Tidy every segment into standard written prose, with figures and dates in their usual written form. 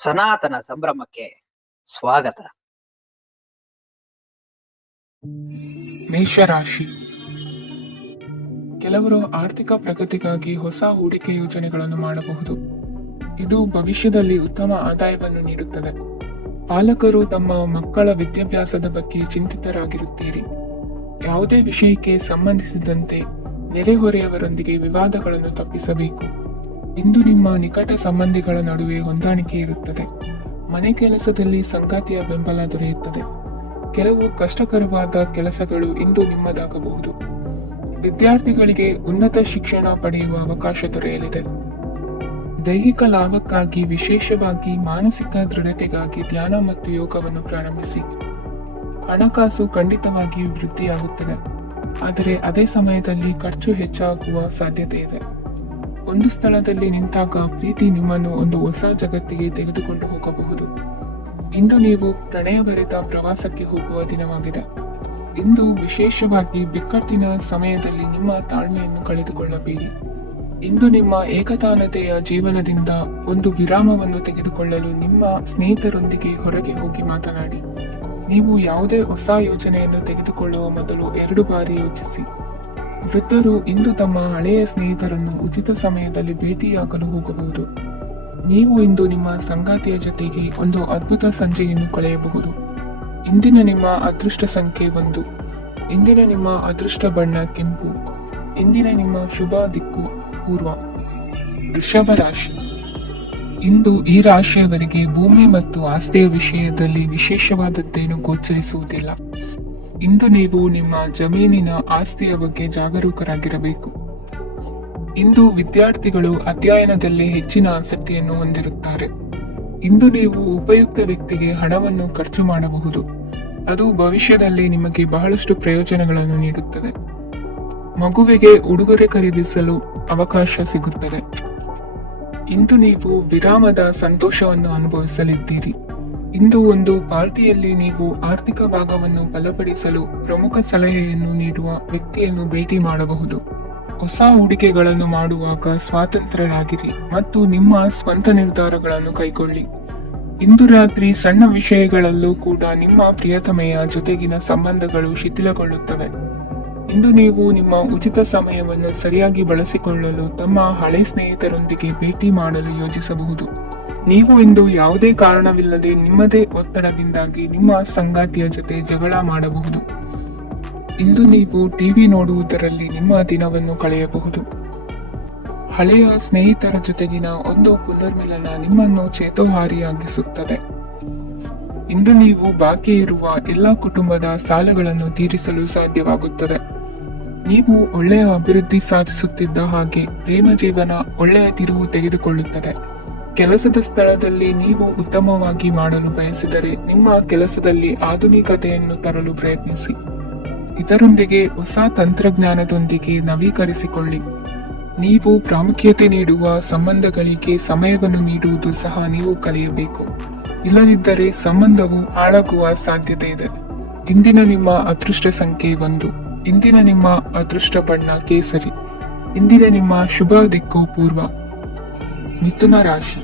ಸನಾತನ ಸಂಭ್ರಮಕ್ಕೆ ಸ್ವಾಗತ. ಮೇಷರಾಶಿ. ಕೆಲವರು ಆರ್ಥಿಕ ಪ್ರಗತಿಗಾಗಿ ಹೊಸ ಹೂಡಿಕೆ ಯೋಜನೆಗಳನ್ನು ಮಾಡಬಹುದು. ಇದು ಭವಿಷ್ಯದಲ್ಲಿ ಉತ್ತಮ ಆದಾಯವನ್ನು ನೀಡುತ್ತದೆ. ಪಾಲಕರು ತಮ್ಮ ಮಕ್ಕಳ ವಿದ್ಯಾಭ್ಯಾಸದ ಬಗ್ಗೆ ಚಿಂತಿತರಾಗಿರುತ್ತೀರಿ. ಯಾವುದೇ ವಿಷಯಕ್ಕೆ ಸಂಬಂಧಿಸಿದಂತೆ ನೆರೆಹೊರೆಯವರೊಂದಿಗೆ ವಿವಾದಗಳನ್ನು ತಪ್ಪಿಸಬೇಕು. ಇಂದು ನಿಮ್ಮ ನಿಕಟ ಸಂಬಂಧಿಗಳ ನಡುವೆ ಹೊಂದಾಣಿಕೆ ಇರುತ್ತದೆ. ಮನೆ ಕೆಲಸದಲ್ಲಿ ಸಂಗಾತಿಯ ಬೆಂಬಲ ದೊರೆಯುತ್ತದೆ. ಕೆಲವು ಕಷ್ಟಕರವಾದ ಕೆಲಸಗಳು ಇಂದು ನಿಮ್ಮದಾಗಬಹುದು. ವಿದ್ಯಾರ್ಥಿಗಳಿಗೆ ಉನ್ನತ ಶಿಕ್ಷಣ ಪಡೆಯುವ ಅವಕಾಶ ದೊರೆಯಲಿದೆ. ದೈಹಿಕ ಲಾಭಕ್ಕಾಗಿ, ವಿಶೇಷವಾಗಿ ಮಾನಸಿಕ ದೃಢತೆಗಾಗಿ ಧ್ಯಾನ ಮತ್ತು ಯೋಗವನ್ನು ಪ್ರಾರಂಭಿಸಿ. ಹಣಕಾಸು ಖಂಡಿತವಾಗಿಯೂ ವೃದ್ಧಿಯಾಗುತ್ತದೆ, ಆದರೆ ಅದೇ ಸಮಯದಲ್ಲಿ ಖರ್ಚು ಹೆಚ್ಚಾಗುವ ಸಾಧ್ಯತೆ ಇದೆ. ಒಂದು ಸ್ಥಳದಲ್ಲಿ ನಿಂತಾಗ ಪ್ರೀತಿ ನಿಮ್ಮನ್ನು ಒಂದು ಹೊಸ ಜಗತ್ತಿಗೆ ತೆಗೆದುಕೊಂಡು ಹೋಗಬಹುದು. ಇಂದು ನೀವು ಪ್ರಣಯಭರಿತ ಪ್ರವಾಸಕ್ಕೆ ಹೋಗುವ ದಿನವಾಗಿದೆ. ಇಂದು ವಿಶೇಷವಾಗಿ ಬಿಕ್ಕಟ್ಟಿನ ಸಮಯದಲ್ಲಿ ನಿಮ್ಮ ತಾಳ್ಮೆಯನ್ನು ಕಳೆದುಕೊಳ್ಳಬೇಡಿ. ಇಂದು ನಿಮ್ಮ ಏಕತಾನತೆಯ ಜೀವನದಿಂದ ಒಂದು ವಿರಾಮವನ್ನು ತೆಗೆದುಕೊಳ್ಳಲು ನಿಮ್ಮ ಸ್ನೇಹಿತರೊಂದಿಗೆ ಹೊರಗೆ ಹೋಗಿ ಮಾತನಾಡಿ. ನೀವು ಯಾವುದೇ ಹೊಸ ಯೋಜನೆಯನ್ನು ತೆಗೆದುಕೊಳ್ಳುವ ಮೊದಲು 2 ಬಾರಿ ಯೋಚಿಸಿ. ವೃದ್ಧರು ಇಂದು ತಮ್ಮ ಹಳೆಯ ಸ್ನೇಹಿತರನ್ನು ಉಚಿತ ಸಮಯದಲ್ಲಿ ಭೇಟಿಯಾಗಲು ಹೋಗಬಹುದು. ನೀವು ಇಂದು ನಿಮ್ಮ ಸಂಗಾತಿಯ ಜೊತೆಗೆ ಒಂದು ಅದ್ಭುತ ಸಂಜೆಯನ್ನು ಕಳೆಯಬಹುದು. ಇಂದಿನ ನಿಮ್ಮ ಅದೃಷ್ಟ ಸಂಖ್ಯೆ 1. ಇಂದಿನ ನಿಮ್ಮ ಅದೃಷ್ಟ ಬಣ್ಣ ಕೆಂಪು. ಇಂದಿನ ನಿಮ್ಮ ಶುಭ ದಿಕ್ಕು ಪೂರ್ವ. ವೃಷಭ ರಾಶಿ. ಇಂದು ಈ ರಾಶಿಯವರಿಗೆ ಭೂಮಿ ಮತ್ತು ಆಸ್ತಿಯ ವಿಷಯದಲ್ಲಿ ವಿಶೇಷವಾದದ್ದೇನು ಗೋಚರಿಸುವುದಿಲ್ಲ. ಇಂದು ನೀವು ನಿಮ್ಮ ಜಮೀನಿನ ಆಸ್ತಿಯ ಬಗ್ಗೆ ಜಾಗರೂಕರಾಗಿರಬೇಕು. ಇಂದು ವಿದ್ಯಾರ್ಥಿಗಳು ಅಧ್ಯಯನದಲ್ಲಿ ಹೆಚ್ಚಿನ ಆಸಕ್ತಿಯನ್ನು ಹೊಂದಿರುತ್ತಾರೆ. ಇಂದು ನೀವು ಉಪಯುಕ್ತ ವ್ಯಕ್ತಿಗೆ ಹಣವನ್ನು ಖರ್ಚು ಮಾಡಬಹುದು. ಅದು ಭವಿಷ್ಯದಲ್ಲಿ ನಿಮಗೆ ಬಹಳಷ್ಟು ಪ್ರಯೋಜನಗಳನ್ನು ನೀಡುತ್ತದೆ. ಮಗುವಿಗೆ ಉಡುಗೊರೆ ಖರೀದಿಸಲು ಅವಕಾಶ ಸಿಗುತ್ತದೆ. ಇಂದು ನೀವು ವಿರಾಮದ ಸಂತೋಷವನ್ನು ಅನುಭವಿಸಲಿದ್ದೀರಿ. ಇಂದು ಒಂದು ಪಾರ್ಟಿಯಲ್ಲಿ ನೀವು ಆರ್ಥಿಕ ಭಾಗವನ್ನು ಬಲಪಡಿಸಲು ಪ್ರಮುಖ ಸಲಹೆಯನ್ನು ನೀಡುವ ವ್ಯಕ್ತಿಯನ್ನು ಭೇಟಿ ಮಾಡಬಹುದು. ಹೊಸ ಹೂಡಿಕೆಗಳನ್ನು ಮಾಡುವಾಗ ಸ್ವಾತಂತ್ರ್ಯರಾಗಿರಿ ಮತ್ತು ನಿಮ್ಮ ಸ್ವಂತ ನಿರ್ಧಾರಗಳನ್ನು ಕೈಗೊಳ್ಳಿ. ಇಂದು ರಾತ್ರಿ ಸಣ್ಣ ವಿಷಯಗಳಲ್ಲೂ ಕೂಡ ನಿಮ್ಮ ಪ್ರಿಯತಮೆಯ ಜೊತೆಗಿನ ಸಂಬಂಧಗಳು ಶಿಥಿಲಗೊಳ್ಳುತ್ತವೆ. ಇಂದು ನೀವು ನಿಮ್ಮ ಉಚಿತ ಸಮಯವನ್ನು ಸರಿಯಾಗಿ ಬಳಸಿಕೊಳ್ಳಲು ತಮ್ಮ ಹಳೆ ಸ್ನೇಹಿತರೊಂದಿಗೆ ಭೇಟಿ ಮಾಡಲು ಯೋಜಿಸಬಹುದು. ನೀವು ಇಂದು ಯಾವುದೇ ಕಾರಣವಿಲ್ಲದೆ ನಿಮ್ಮದೇ ಒತ್ತಡದಿಂದಾಗಿ ನಿಮ್ಮ ಸಂಗಾತಿಯ ಜೊತೆ ಜಗಳ ಮಾಡಬಹುದು. ಇಂದು ನೀವು ಟಿವಿ ನೋಡುವುದರಲ್ಲಿ ನಿಮ್ಮ ದಿನವನ್ನು ಕಳೆಯಬಹುದು. ಹಳೆಯ ಸ್ನೇಹಿತರ ಜೊತೆಗಿನ ಒಂದು ಪುನರ್ಮಿಲನ ನಿಮ್ಮನ್ನು ಚೇತೋಹಾರಿಯಾಗಿಸುತ್ತದೆ. ಇಂದು ನೀವು ಬಾಕಿ ಇರುವ ಎಲ್ಲ ಕುಟುಂಬದ ಸಾಲಗಳನ್ನು ತೀರಿಸಲು ಸಾಧ್ಯವಾಗುತ್ತದೆ. ನೀವು ಒಳ್ಳೆಯ ಅಭಿವೃದ್ಧಿ ಸಾಧಿಸುತ್ತಿದ್ದ ಹಾಗೆ ಪ್ರೇಮ ಜೀವನ ಒಳ್ಳೆಯ ತಿರುವು ತೆಗೆದುಕೊಳ್ಳುತ್ತದೆ. ಕೆಲಸದ ಸ್ಥಳದಲ್ಲಿ ನೀವು ಉತ್ತಮವಾಗಿ ಮಾಡಲು ಬಯಸಿದರೆ ನಿಮ್ಮ ಕೆಲಸದಲ್ಲಿ ಆಧುನಿಕತೆಯನ್ನು ತರಲು ಪ್ರಯತ್ನಿಸಿ. ಇದರೊಂದಿಗೆ ಹೊಸ ತಂತ್ರಜ್ಞಾನದೊಂದಿಗೆ ನವೀಕರಿಸಿಕೊಳ್ಳಿ. ನೀವು ಪ್ರಾಮುಖ್ಯತೆ ನೀಡುವ ಸಂಬಂಧಗಳಿಗೆ ಸಮಯವನ್ನು ನೀಡುವುದು ಸಹ ನೀವು ಕಲಿಯಬೇಕು. ಇಲ್ಲದಿದ್ದರೆ ಸಂಬಂಧವು ಹಾಳಾಗುವ ಸಾಧ್ಯತೆ ಇದೆ. ಇಂದಿನ ನಿಮ್ಮ ಅದೃಷ್ಟ ಸಂಖ್ಯೆ 1. ಇಂದಿನ ನಿಮ್ಮ ಅದೃಷ್ಟ ಬಣ್ಣ ಕೇಸರಿ. ಇಂದಿನ ನಿಮ್ಮ ಶುಭ ದಿಕ್ಕು ಪೂರ್ವ. ಮಿಥುನ ರಾಶಿ.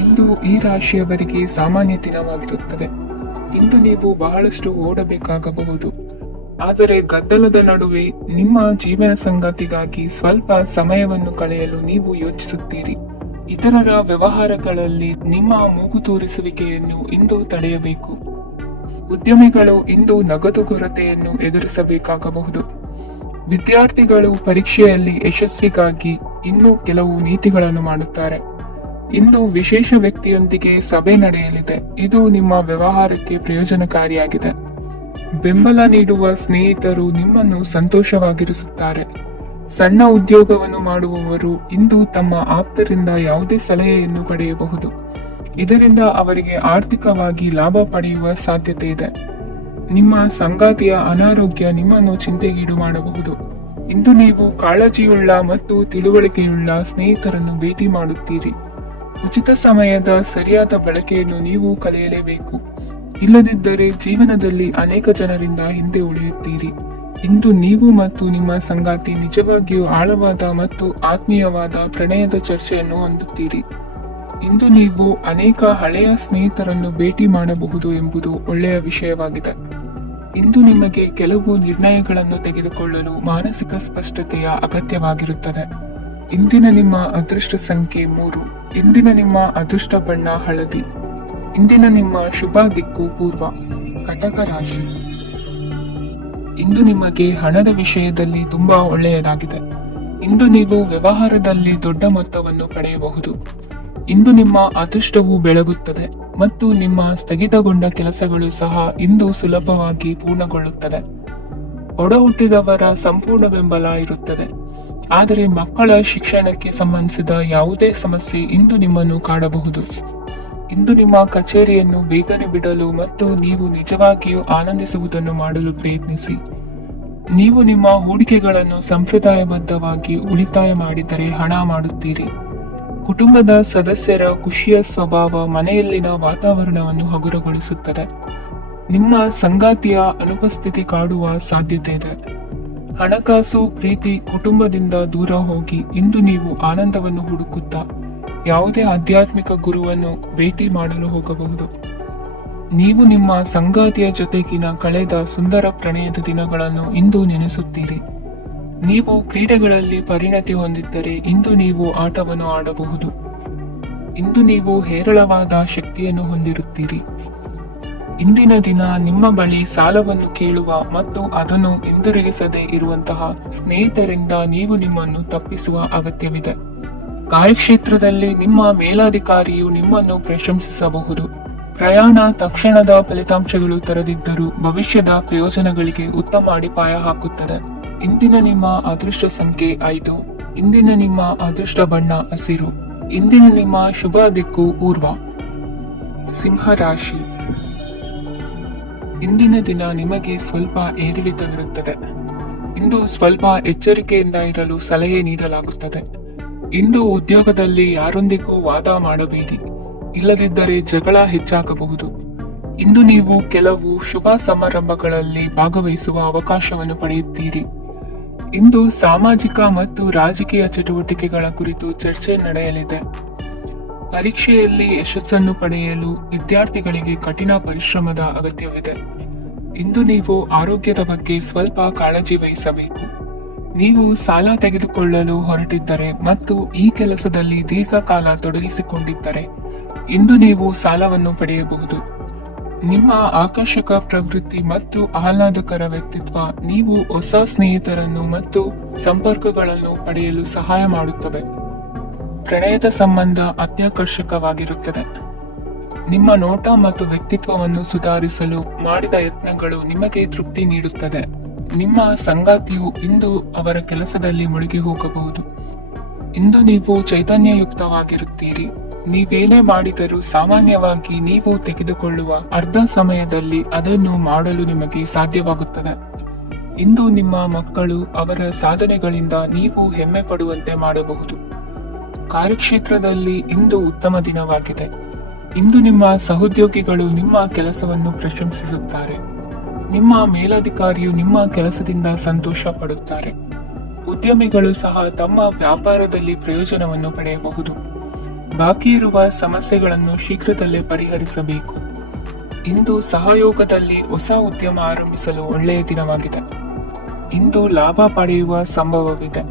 ಇಂದು ಈ ರಾಶಿಯವರಿಗೆ ಸಾಮಾನ್ಯ ದಿನವಾಗಿರುತ್ತದೆ. ಇಂದು ನೀವು ಬಹಳಷ್ಟು ಓಡಬೇಕಾಗಬಹುದು, ಆದರೆ ಗದ್ದಲದ ನಡುವೆ ನಿಮ್ಮ ಜೀವನ ಸಂಗಾತಿಗಾಗಿ ಸ್ವಲ್ಪ ಸಮಯವನ್ನು ಕಳೆಯಲು ನೀವು ಯೋಚಿಸುತ್ತೀರಿ. ಇತರರ ವ್ಯವಹಾರಗಳಲ್ಲಿ ನಿಮ್ಮ ಮೂಗು ತೂರಿಸುವಿಕೆಯನ್ನು ಇಂದು ತಡೆಯಬೇಕು. ಉದ್ಯಮಿಗಳು ಇಂದು ನಗದು ಕೊರತೆಯನ್ನು ಎದುರಿಸಬೇಕಾಗಬಹುದು. ವಿದ್ಯಾರ್ಥಿಗಳು ಪರೀಕ್ಷೆಯಲ್ಲಿ ಯಶಸ್ವಿಗಾಗಿ ಇನ್ನೂ ಕೆಲವು ನೀತಿಗಳನ್ನು ಮಾಡುತ್ತಾರೆ. ಇಂದು ವಿಶೇಷ ವ್ಯಕ್ತಿಯೊಂದಿಗೆ ಸಭೆ ನಡೆಯಲಿದೆ. ಇದು ನಿಮ್ಮ ವ್ಯವಹಾರಕ್ಕೆ ಪ್ರಯೋಜನಕಾರಿಯಾಗಿದೆ. ಬೆಂಬಲ ನೀಡುವ ಸ್ನೇಹಿತರು ನಿಮ್ಮನ್ನು ಸಂತೋಷವಾಗಿರಿಸುತ್ತಾರೆ. ಸಣ್ಣ ಉದ್ಯೋಗವನ್ನು ಮಾಡುವವರು ಇಂದು ತಮ್ಮ ಆಪ್ತರಿಂದ ಯಾವುದೇ ಸಲಹೆಯನ್ನು ಪಡೆಯಬಹುದು. ಇದರಿಂದ ಅವರಿಗೆ ಆರ್ಥಿಕವಾಗಿ ಲಾಭ ಪಡೆಯುವ ಸಾಧ್ಯತೆ ಇದೆ. ನಿಮ್ಮ ಸಂಗಾತಿಯ ಅನಾರೋಗ್ಯ ನಿಮ್ಮನ್ನು ಚಿಂತೆಗೀಡು ಮಾಡಬಹುದು. ಇಂದು ನೀವು ಕಾಳಜಿಯುಳ್ಳ ಮತ್ತು ತಿಳುವಳಿಕೆಯುಳ್ಳ ಸ್ನೇಹಿತರನ್ನು ಭೇಟಿ ಮಾಡುತ್ತೀರಿ. ಉಚಿತ ಸಮಯದ ಸರಿಯಾದ ಬಳಕೆಯನ್ನು ನೀವು ಕಲಿಯಲೇಬೇಕು. ಇಲ್ಲದಿದ್ದರೆ ಜೀವನದಲ್ಲಿ ಅನೇಕ ಜನರಿಂದ ಹಿಂದೆ ಉಳಿಯುತ್ತೀರಿ. ಇಂದು ನೀವು ಮತ್ತು ನಿಮ್ಮ ಸಂಗಾತಿ ನಿಜವಾಗಿಯೂ ಆಳವಾದ ಮತ್ತು ಆತ್ಮೀಯವಾದ ಪ್ರಣಯದ ಚರ್ಚೆಯನ್ನು ಹೊಂದುತ್ತೀರಿ. ಇಂದು ನೀವು ಅನೇಕ ಹಳೆಯ ಸ್ನೇಹಿತರನ್ನು ಭೇಟಿ ಮಾಡಬಹುದು ಎಂಬುದು ಒಳ್ಳೆಯ ವಿಷಯವಾಗಿದೆ. ಇಂದು ನಿಮಗೆ ಕೆಲವು ನಿರ್ಣಯಗಳನ್ನು ತೆಗೆದುಕೊಳ್ಳಲು ಮಾನಸಿಕ ಸ್ಪಷ್ಟತೆಯ ಅಗತ್ಯವಾಗಿರುತ್ತದೆ. ಇಂದಿನ ನಿಮ್ಮ ಅದೃಷ್ಟ ಸಂಖ್ಯೆ 3. ಇಂದಿನ ನಿಮ್ಮ ಅದೃಷ್ಟ ಬಣ್ಣ ಹಳದಿ. ಇಂದಿನ ನಿಮ್ಮ ಶುಭ ದಿಕ್ಕು ಪೂರ್ವ. ಕಟಕ ರಾಶಿ. ಇಂದು ನಿಮಗೆ ಹಣದ ವಿಷಯದಲ್ಲಿ ತುಂಬಾ ಒಳ್ಳೆಯದಾಗಿದೆ. ಇಂದು ನೀವು ವ್ಯವಹಾರದಲ್ಲಿ ದೊಡ್ಡ ಮೊತ್ತವನ್ನು ಪಡೆಯಬಹುದು. ಇಂದು ನಿಮ್ಮ ಅದೃಷ್ಟವು ಬೆಳಗುತ್ತದೆ ಮತ್ತು ನಿಮ್ಮ ಸ್ಥಗಿತಗೊಂಡ ಕೆಲಸಗಳು ಸಹ ಇಂದು ಸುಲಭವಾಗಿ ಪೂರ್ಣಗೊಳ್ಳುತ್ತದೆ. ಒಡ ಹುಟ್ಟಿದವರ ಸಂಪೂರ್ಣ ಬೆಂಬಲ ಇರುತ್ತದೆ. ಆದರೆ ಮಕ್ಕಳ ಶಿಕ್ಷಣಕ್ಕೆ ಸಂಬಂಧಿಸಿದ ಯಾವುದೇ ಸಮಸ್ಯೆ ಇಂದು ನಿಮ್ಮನ್ನು ಕಾಡಬಹುದು. ಇಂದು ನಿಮ್ಮ ಕಚೇರಿಯನ್ನು ಬೇಗನೆ ಬಿಡಲು ಮತ್ತು ನೀವು ನಿಜವಾಗಿಯೂ ಆನಂದಿಸುವುದನ್ನು ಮಾಡಲು ಪ್ರಯತ್ನಿಸಿ. ನೀವು ನಿಮ್ಮ ಹೂಡಿಕೆಗಳನ್ನು ಸಂಪ್ರದಾಯಬದ್ಧವಾಗಿ ಉಳಿತಾಯ ಮಾಡಿದರೆ ಹಣ ಮಾಡುತ್ತೀರಿ. ಕುಟುಂಬದ ಸದಸ್ಯರ ಖುಷಿಯ ಸ್ವಭಾವ ಮನೆಯಲ್ಲಿನ ವಾತಾವರಣವನ್ನು ಹಗುರಗೊಳಿಸುತ್ತದೆ. ನಿಮ್ಮ ಸಂಗಾತಿಯ ಅನುಪಸ್ಥಿತಿ ಕಾಡುವ ಸಾಧ್ಯತೆ ಇದೆ. ಹಣಕಾಸು, ಪ್ರೀತಿ, ಕುಟುಂಬದಿಂದ ದೂರ ಹೋಗಿ ಇಂದು ನೀವು ಆನಂದವನ್ನು ಹುಡುಕುತ್ತಾ ಯಾವುದೇ ಆಧ್ಯಾತ್ಮಿಕ ಗುರುವನ್ನು ಭೇಟಿ ಮಾಡಲು ಹೋಗಬಹುದು. ನೀವು ನಿಮ್ಮ ಸಂಗಾತಿಯ ಜೊತೆಗಿನ ಕಳೆದ ಸುಂದರ ಪ್ರಣಯದ ದಿನಗಳನ್ನು ಇಂದು ನೆನೆಸುತ್ತೀರಿ. ನೀವು ಕ್ರೀಡೆಗಳಲ್ಲಿ ಪರಿಣತಿ ಹೊಂದಿದ್ದರೆ ಇಂದು ನೀವು ಆಟವನ್ನು ಆಡಬಹುದು. ಇಂದು ನೀವು ಹೇರಳವಾದ ಶಕ್ತಿಯನ್ನು ಹೊಂದಿರುತ್ತೀರಿ. ಇಂದಿನ ದಿನ ನಿಮ್ಮ ಬಳಿ ಸಾಲವನ್ನು ಕೇಳುವ ಮತ್ತು ಅದನ್ನು ಹಿಂದಿರುಗಿಸದೇ ಇರುವಂತಹ ಸ್ನೇಹಿತರಿಂದ ನೀವು ನಿಮ್ಮನ್ನು ತಪ್ಪಿಸುವ ಅಗತ್ಯವಿದೆ. ಕಾರ್ಯಕ್ಷೇತ್ರದಲ್ಲಿ ನಿಮ್ಮ ಮೇಲಾಧಿಕಾರಿಯು ನಿಮ್ಮನ್ನು ಪ್ರಶಂಸಿಸಬಹುದು. ಪ್ರಯಾಣ ತಕ್ಷಣದ ಫಲಿತಾಂಶಗಳು ತರದಿದ್ದರೂ ಭವಿಷ್ಯದ ಪ್ರಯೋಜನಗಳಿಗೆ ಉತ್ತಮ ಅಡಿಪಾಯ ಹಾಕುತ್ತದೆ. ಇಂದಿನ ನಿಮ್ಮ ಅದೃಷ್ಟ ಸಂಖ್ಯೆ 5. ಇಂದಿನ ನಿಮ್ಮ ಅದೃಷ್ಟ ಬಣ್ಣ ಹಸಿರು. ಇಂದಿನ ನಿಮ್ಮ ಶುಭ ದಿಕ್ಕು ಪೂರ್ವ. ಸಿಂಹ ರಾಶಿ. ಇಂದಿನ ದಿನ ನಿಮಗೆ ಸ್ವಲ್ಪ ಏರಿಳಿತವಿರುತ್ತದೆ. ಇಂದು ಸ್ವಲ್ಪ ಎಚ್ಚರಿಕೆಯಿಂದ ಇರಲು ಸಲಹೆ ನೀಡಲಾಗುತ್ತದೆ. ಇಂದು ಉದ್ಯೋಗದಲ್ಲಿ ಯಾರೊಂದಿಗೂ ವಾದ ಮಾಡಬೇಡಿ, ಇಲ್ಲದಿದ್ದರೆ ಜಗಳ ಹೆಚ್ಚಾಗಬಹುದು. ಇಂದು ನೀವು ಕೆಲವು ಶುಭ ಸಮಾರಂಭಗಳಲ್ಲಿ ಭಾಗವಹಿಸುವ ಅವಕಾಶವನ್ನು ಪಡೆಯುತ್ತೀರಿ. ಇಂದು ಸಾಮಾಜಿಕ ಮತ್ತು ರಾಜಕೀಯ ಚಟುವಟಿಕೆಗಳ ಕುರಿತು ಚರ್ಚೆ ನಡೆಯಲಿದೆ. ಪರೀಕ್ಷೆಯಲ್ಲಿ ಯಶಸ್ಸನ್ನು ಪಡೆಯಲು ವಿದ್ಯಾರ್ಥಿಗಳಿಗೆ ಕಠಿಣ ಪರಿಶ್ರಮದ ಅಗತ್ಯವಿದೆ. ಇಂದು ನೀವು ಆರೋಗ್ಯದ ಬಗ್ಗೆ ಸ್ವಲ್ಪ ಕಾಳಜಿ ವಹಿಸಬೇಕು. ನೀವು ಸಾಲ ತೆಗೆದುಕೊಳ್ಳಲು ಹೊರಟಿದ್ದರೆ ಮತ್ತು ಈ ಕೆಲಸದಲ್ಲಿ ದೀರ್ಘಕಾಲ ತೊಡಗಿಸಿಕೊಂಡಿದ್ದರೆ ಇಂದು ನೀವು ಸಾಲವನ್ನು ಪಡೆಯಬಹುದು. ನಿಮ್ಮ ಆಕರ್ಷಕ ಪ್ರವೃತ್ತಿ ಮತ್ತು ಆಹ್ಲಾದಕರ ವ್ಯಕ್ತಿತ್ವ ನೀವು ಹೊಸ ಸ್ನೇಹಿತರನ್ನು ಮತ್ತು ಸಂಪರ್ಕಗಳನ್ನು ಪಡೆಯಲು ಸಹಾಯ ಮಾಡುತ್ತವೆ. ಪ್ರಣಯದ ಸಂಬಂಧ ಅತ್ಯಾಕರ್ಷಕವಾಗಿರುತ್ತದೆ. ನಿಮ್ಮ ನೋಟ ಮತ್ತು ವ್ಯಕ್ತಿತ್ವವನ್ನು ಸುಧಾರಿಸಲು ಮಾಡಿದ ಯತ್ನಗಳು ನಿಮಗೆ ತೃಪ್ತಿ ನೀಡುತ್ತದೆ. ನಿಮ್ಮ ಸಂಗಾತಿಯು ಇಂದು ಅವರ ಕೆಲಸದಲ್ಲಿ ಮುಳುಗಿ ಹೋಗಬಹುದು. ಇಂದು ನೀವು ಚೈತನ್ಯಯುಕ್ತವಾಗಿರುತ್ತೀರಿ. ನೀವೇನೇ ಮಾಡಿದರೂ ಸಾಮಾನ್ಯವಾಗಿ ನೀವು ತೆಗೆದುಕೊಳ್ಳುವ ಅರ್ಧ ಸಮಯದಲ್ಲಿ ಅದನ್ನು ಮಾಡಲು ನಿಮಗೆ ಸಾಧ್ಯವಾಗುತ್ತದೆ. ಇಂದು ನಿಮ್ಮ ಮಕ್ಕಳು ಅವರ ಸಾಧನೆಗಳಿಂದ ನೀವು ಹೆಮ್ಮೆ ಪಡುವಂತೆ ಮಾಡಬಹುದು. ಕಾರ್ಯಕ್ಷೇತ್ರದಲ್ಲಿ ಇಂದು ಉತ್ತಮ ದಿನವಾಗಿದೆ. ಇಂದು ನಿಮ್ಮ ಸಹೋದ್ಯೋಗಿಗಳು ನಿಮ್ಮ ಕೆಲಸವನ್ನು ಪ್ರಶಂಸಿಸುತ್ತಾರೆ. ನಿಮ್ಮ ಮೇಲಧಿಕಾರಿಯು ನಿಮ್ಮ ಕೆಲಸದಿಂದ ಸಂತೋಷ ಪಡುತ್ತಾರೆ. ಉದ್ಯಮಿಗಳು ಸಹ ತಮ್ಮ ವ್ಯಾಪಾರದಲ್ಲಿ ಪ್ರಯೋಜನವನ್ನು ಪಡೆಯಬಹುದು. ಬಾಕಿ ಇರುವ ಸಮಸ್ಯೆಗಳನ್ನು ಶೀಘ್ರದಲ್ಲೇ ಪರಿಹರಿಸಬೇಕು. ಇಂದು ಸಹಯೋಗದಲ್ಲಿ ಹೊಸ ಉದ್ಯಮ ಆರಂಭಿಸಲು ಒಳ್ಳೆಯ ದಿನವಾಗಿದೆ. ಇಂದು ಲಾಭ ಪಡೆಯುವ ಸಂಭವವಿದೆ.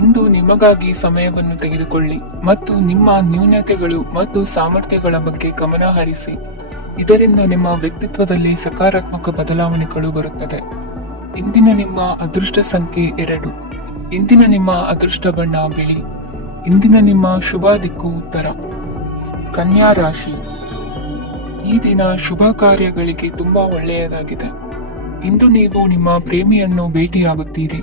ಇಂದು ನಿಮಗಾಗಿ ಸಮಯವನ್ನು ತೆಗೆದುಕೊಳ್ಳಿ ಮತ್ತು ನಿಮ್ಮ ನ್ಯೂನತೆಗಳು ಮತ್ತು ಸಾಮರ್ಥ್ಯಗಳ ಬಗ್ಗೆ ಗಮನ ಹರಿಸಿ. ಇದರಿಂದ ನಿಮ್ಮ ವ್ಯಕ್ತಿತ್ವದಲ್ಲಿ ಸಕಾರಾತ್ಮಕ ಬದಲಾವಣೆಗಳು ಬರುತ್ತದೆ. ಇಂದಿನ ನಿಮ್ಮ ಅದೃಷ್ಟ ಸಂಖ್ಯೆ 2. ಇಂದಿನ ನಿಮ್ಮ ಅದೃಷ್ಟ ಬಣ್ಣ ಬಿಳಿ. ಇಂದಿನ ನಿಮ್ಮ ಶುಭ ದಿಕ್ಕು ಉತ್ತರ. ಕನ್ಯಾ ರಾಶಿ. ಈ ದಿನ ಶುಭ ಕಾರ್ಯಗಳಿಗೆ ತುಂಬಾ ಒಳ್ಳೆಯದಾಗಿದೆ. ಇಂದು ನೀವು ನಿಮ್ಮ ಪ್ರೇಮಿಯನ್ನು ಭೇಟಿಯಾಗುತ್ತೀರಿ.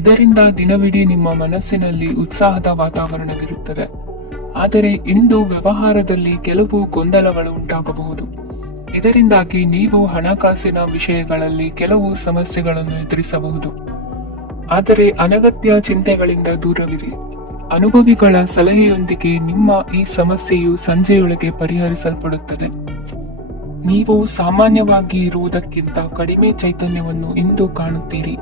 ಇದರಿಂದ ದಿನವಿಡೀ ನಿಮ್ಮ ಮನಸ್ಸಿನಲ್ಲಿ ಉತ್ಸಾಹದ ವಾತಾವರಣವಿರುತ್ತದೆ. ಆದರೆ ಇಂದು ವ್ಯವಹಾರದಲ್ಲಿ ಕೆಲವು ಗೊಂದಲಗಳು ಉಂಟಾಗಬಹುದು. ಇದರಿಂದಾಗಿ ನೀವು ಹಣಕಾಸಿನ ವಿಷಯಗಳಲ್ಲಿ ಕೆಲವು ಸಮಸ್ಯೆಗಳನ್ನು ಎದುರಿಸಬಹುದು. ಆದರೆ ಅನಗತ್ಯ ಚಿಂತೆಗಳಿಂದ ದೂರವಿರಿ. ಅನುಭವಿಗಳ ಸಲಹೆಯೊಂದಿಗೆ ನಿಮ್ಮ ಈ ಸಮಸ್ಯೆಯು ಸಂಜೆಯೊಳಗೆ ಪರಿಹರಿಸಲ್ಪಡುತ್ತದೆ. ನೀವು ಸಾಮಾನ್ಯವಾಗಿ ಇರುವುದಕ್ಕಿಂತ ಕಡಿಮೆ ಚೈತನ್ಯವನ್ನು ಇಂದು ಕಾಣುತ್ತೀರಿ.